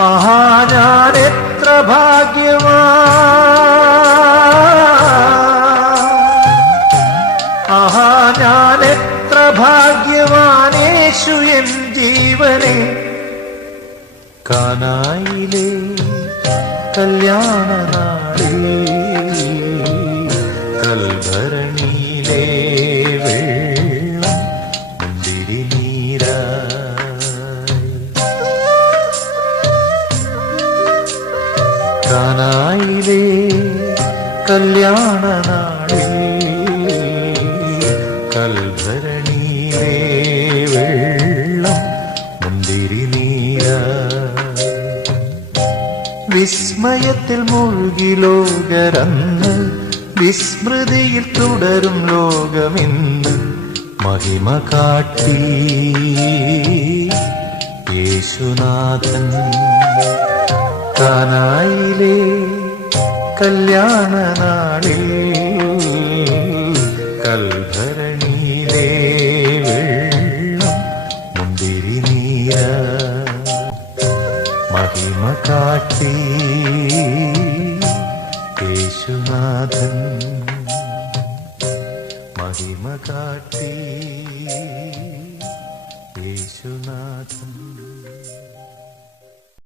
ആഹാ ഞാൻ എത്ര ഭാഗ്യവാനേശു എൻ ജീവനെ? കാനായിലെ കല്യാണ നാളിൽ കൽഭരണിയിലെ വെള്ളം മുന്തിരി നീരായി വിസ്മയത്തിൽ മുഴുകി ലോകരന്ന് വിസ്മൃതിയിൽ തുടരും ലോകമിന്ന് മഹിമ കാട്ടി. യേശുനാഥൻ കാനായിലെ കല്യാണ നാളിൽ കൽഭരണിയിലെ മുന്തിരി നീര മഹിമ കാട്ടി മഹിമ കാട്ടി